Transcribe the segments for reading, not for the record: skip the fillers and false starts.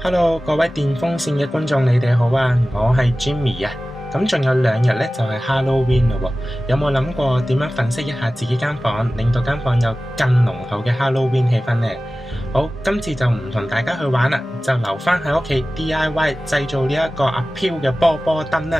Hello，各位電風扇嘅觀眾，你哋好啊！我係 Jimmy 啊。咁仲有2日咧就係 Halloween 咯喎，有冇諗過點樣粉飾一下自己間房，令到間房有更濃厚嘅 Halloween 氣氛呢？好，今次就唔同大家去玩啦，就留返喺屋企 DIY 製造呢一個阿飄嘅波波燈啦。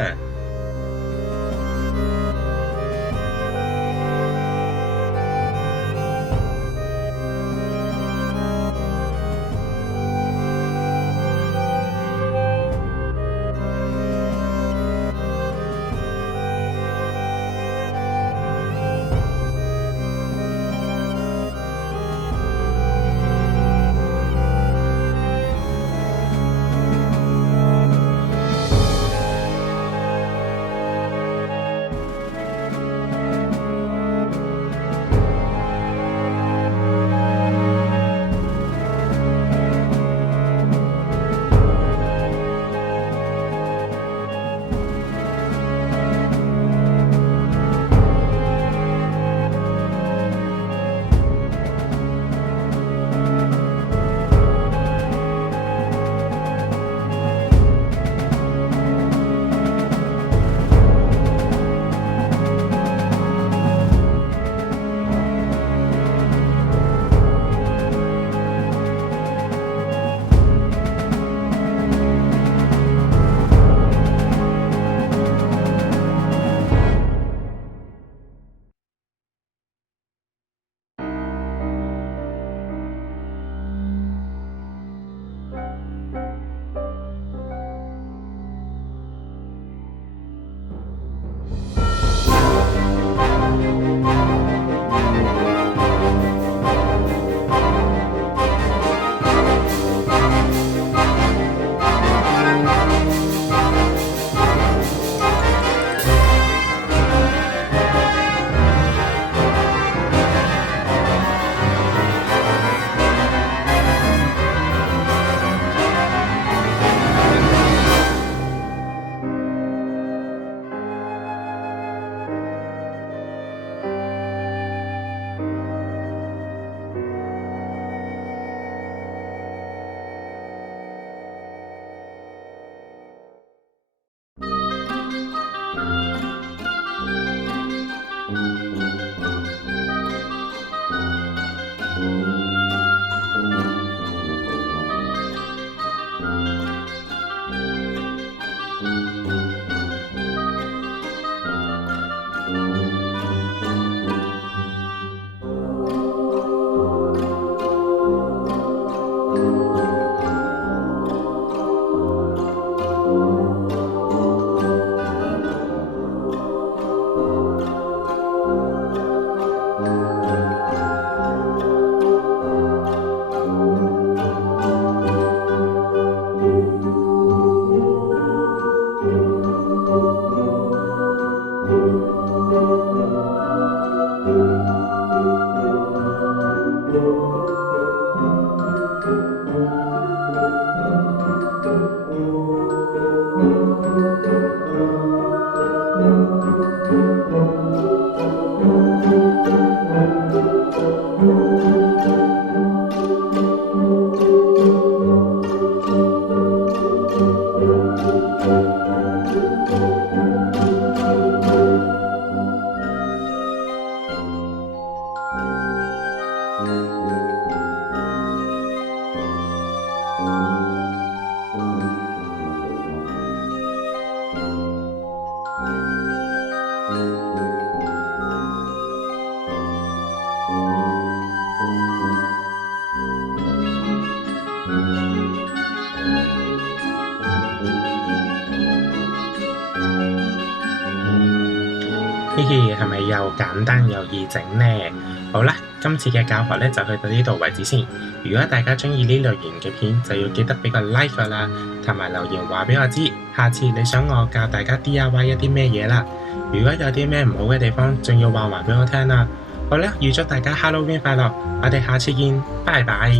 嘻嘻，係咪又簡單又易整呢？好啦，今次嘅教學咧就去到呢度為止先。如果大家鍾意呢類型嘅片，就要記得俾個 like 啦，同埋留言話俾我知，下次你想我教大家 DIY 一啲咩嘢啦。如果有啲咩唔好嘅地方，仲要話俾我聽啦。好啦，預祝大家 Halloween 快樂，我哋下次見，拜拜。